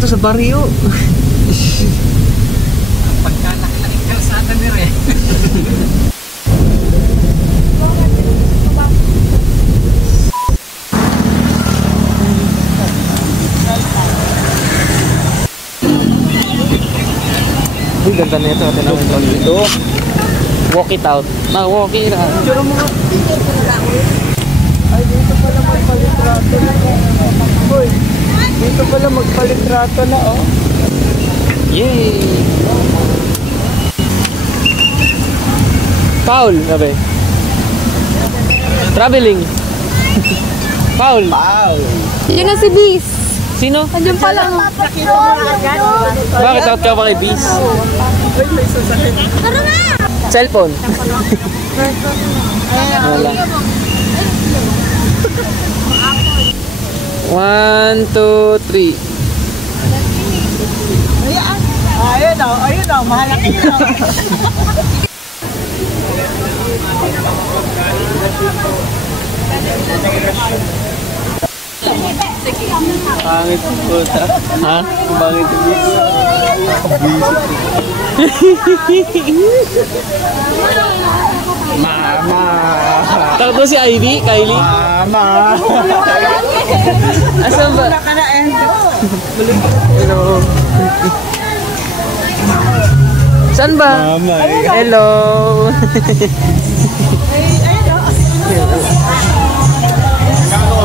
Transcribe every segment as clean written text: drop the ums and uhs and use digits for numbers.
dito sa baryo. Pagkalaki-laking kalsada ni Re. Uy, ganda na ito. Tinawin ko dito. Walk it out. Walk it out. Ay, dito pala magpalitrato na. Uy, dito pala magpalitrato na, oh. Yay! Paul, sabi. Traveling. Paul. Yun na si Bis. Sino? Andiyan pala. Bakit out ka pa kay Bis? Tara na! Cellphone. Wala. 1, 2, 3. Ayun o, mahalaki na. Pangit yung puta. Ha? Pangit yung puta. Mama. Takbo si Ivy, Kylie. Mama. Asan ba? Hello. Saan ba? Mama. Hello.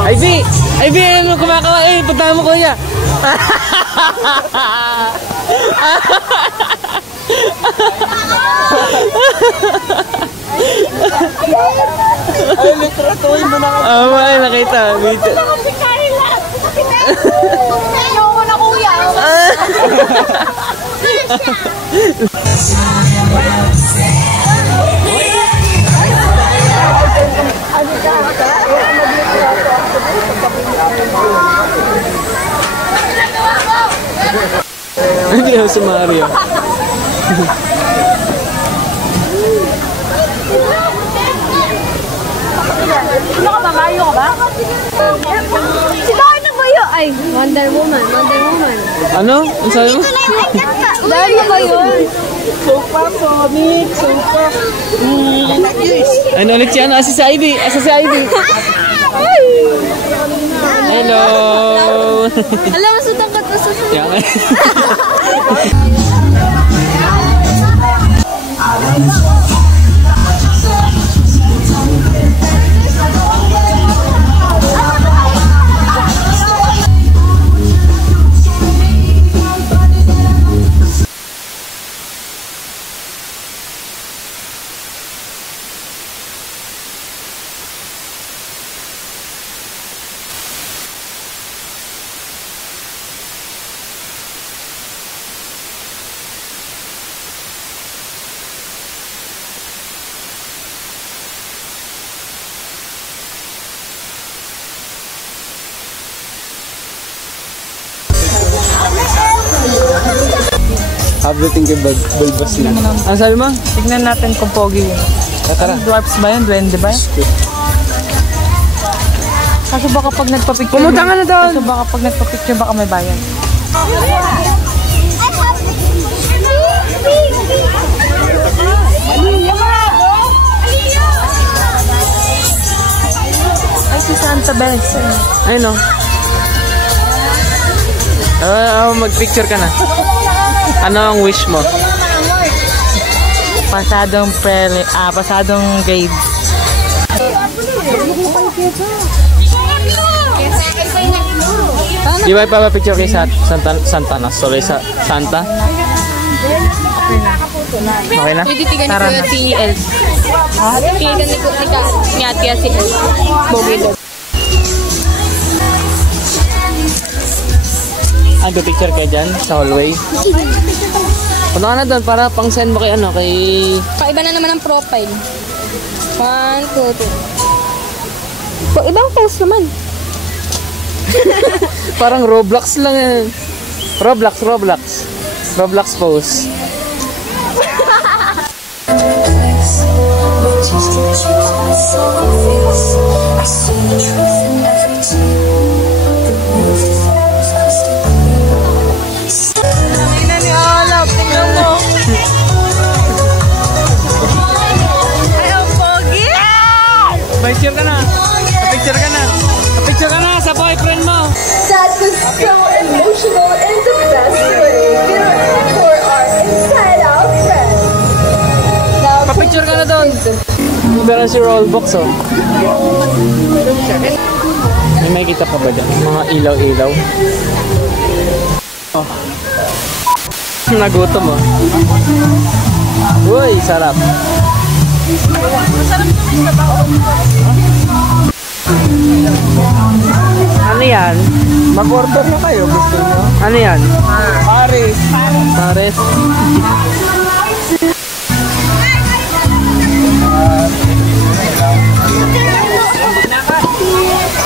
Ivy! Ivy, ano kumakawa? Puntahan mo ko niya. Ay, litratuin mo na ka. Ay, nakita. Dito. Ayoko na kuya. Hindi ako si Mario. Ano ka ba? Mario ka ba? Si Dario na ba yun? Ay, Wonder Woman. Wonder Woman. Ano? Ang sabi mo? Dario ba yun? Super Sonic, super. Ano ulit siya? Asa si Ivy? Asa si Ivy? Hello! Alam mo, sutangkat mo sa Yan. Everything kay Bulbas na. Ano sabi mo? Tignan natin kung pogi yun. Tara. Dwarfs ba yun? Duwende ba yun? Kaso baka pag nagpa-picture... Pumunta ka na doon! Kaso baka pag nagpa-picture baka may bayan. Ay, si Santa Bess. Ay no. Mag-picture ka na. Ano ang wish mo? Pasadong grade. Di ba ipapapicture kay Santa? Sorry, Santa? Okay na? Pwede tigan ko yung TEL. Tigan ko ni Ate si El. Bogi daw. Picture kayo dyan sa hallway. Punta ka na doon para pang-send mo kay Paiba na naman ang profile. 1, 2, 3. Ibang post naman. Parang Roblox lang yan. Roblox pose. Meron si Rollbox, oh. May makikita pa ba dyan? Mga ilaw-ilaw. Oh. Nagutom, oh. Uy, sarap. Masarap naman sa baon. Ano yan? Mag-order na kayo, gusto nyo? Ano yan? Paris. Pares.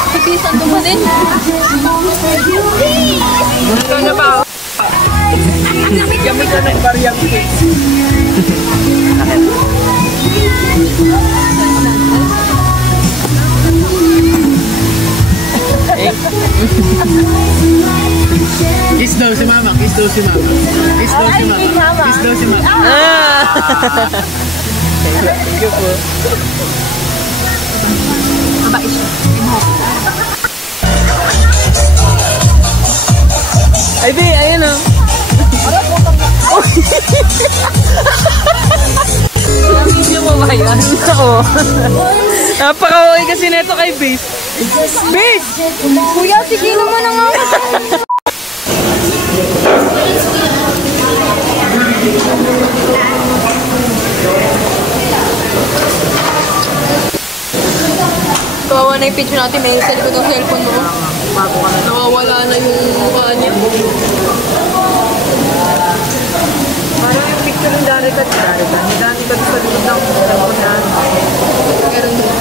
Pipisan to ba din? Gusto nyo ba? Gamit na ng bariyang cake. Kiss daw si mama, kiss daw si mama. Kiss daw si mama. Kiss daw si mama. Ah! Thank you po. Ay, Bi, ayun, oh. Video mo ba yan? Oo. Napaka-okay kasi neto kay Base. Base! Kuya, sige naman ang ako. Kawawa na yung picture natin. May sa likod ng cellphone mo. Nawawala na yung mukha niya. Parang yung picture ng Danica. Ni Danica sa likod ng cellphone na. Meron doon.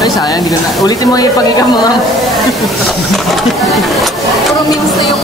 Ay, sayang, hindi ko na. Ulitin mo yung pag-ikaw mo, ma'am. Puro memes na yung